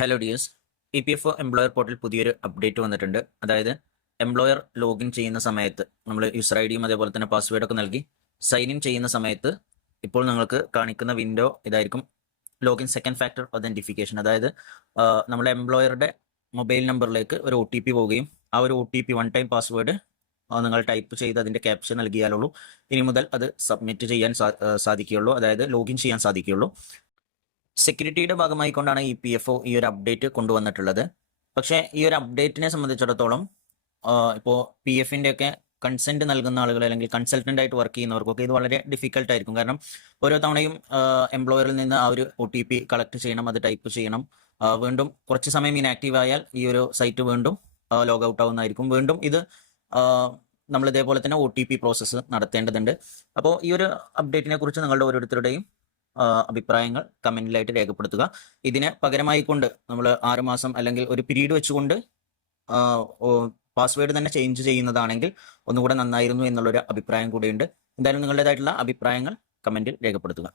Hello dears, EPFO employer portal പുതിയൊരു update വന്നിട്ടുണ്ട്. അതായത് എംപ്ലോയർ ലോഗിൻ ചെയ്യുന്ന സമയത്ത് നമ്മൾ യൂസർ ഐ ഡിയും അതേപോലെ തന്നെ പാസ്വേഡൊക്കെ നൽകി സൈൻ ഇൻ ചെയ്യുന്ന സമയത്ത് ഇപ്പോൾ നിങ്ങൾക്ക് കാണിക്കുന്ന വിൻഡോ ഇതായിരിക്കും. Login second factor authentication. അതായത് നമ്മുടെ എംപ്ലോയറുടെ മൊബൈൽ നമ്പറിലേക്ക് ഒരു OTP പോവുകയും ആ ഒരു OTP വൺ ടൈം പാസ്വേഡ് നിങ്ങൾ ടൈപ്പ് ചെയ്ത് അതിൻ്റെ ക്യാപ്ഷൻ നൽകിയാലുള്ളൂ ഇനി മുതൽ അത് സബ്മിറ്റ് ചെയ്യാൻ സാധിക്കുകയുള്ളൂ. അതായത് ലോഗിൻ ചെയ്യാൻ സാധിക്കുകയുള്ളൂ. സെക്യൂരിറ്റിയുടെ ഭാഗമായിക്കൊണ്ടാണ് EPFO ഈ ഒരു അപ്ഡേറ്റ് കൊണ്ടുവന്നിട്ടുള്ളത്. പക്ഷേ ഈ ഒരു അപ്ഡേറ്റിനെ സംബന്ധിച്ചിടത്തോളം ഇപ്പോൾ PF-ൻ്റെ ഒക്കെ കൺസെന്റ് നൽകുന്ന ആളുകൾ അല്ലെങ്കിൽ കൺസൾട്ടൻ്റ് ആയിട്ട് വർക്ക് ചെയ്യുന്നവർക്കൊക്കെ ഇത് വളരെ ഡിഫിക്കൽട്ട് ആയിരിക്കും. കാരണം ഓരോ തവണയും എംപ്ലോയറിൽ നിന്ന് ആ ഒരു OTP കളക്ട് ചെയ്യണം, അത് ടൈപ്പ് ചെയ്യണം. വീണ്ടും കുറച്ച് സമയം ഇനാക്റ്റീവ് ആയാൽ ഈ ഒരു സൈറ്റ് വീണ്ടും ലോഗ് ഔട്ട് ആവുന്നതായിരിക്കും. വീണ്ടും ഇത് നമ്മൾ ഇതേപോലെ തന്നെ OTP പ്രോസസ്സ് നടത്തേണ്ടതുണ്ട്. അപ്പോൾ ഈ ഒരു അപ്ഡേറ്റിനെ കുറിച്ച് നിങ്ങളുടെ ഓരോരുത്തരുടെയും അഭിപ്രായങ്ങൾ കമന്റിലായിട്ട് രേഖപ്പെടുത്തുക. ഇതിന് പകരമായിക്കൊണ്ട് നമ്മൾ 6 മാസം അല്ലെങ്കിൽ ഒരു പീരീഡ് വെച്ചുകൊണ്ട് പാസ്വേഡ് തന്നെ ചേഞ്ച് ചെയ്യുന്നതാണെങ്കിൽ ഒന്നുകൂടെ നന്നായിരുന്നു എന്നുള്ളൊരു അഭിപ്രായം കൂടിയുണ്ട്. എന്തായാലും നിങ്ങളുടേതായിട്ടുള്ള അഭിപ്രായങ്ങൾ കമന്റിൽ രേഖപ്പെടുത്തുക.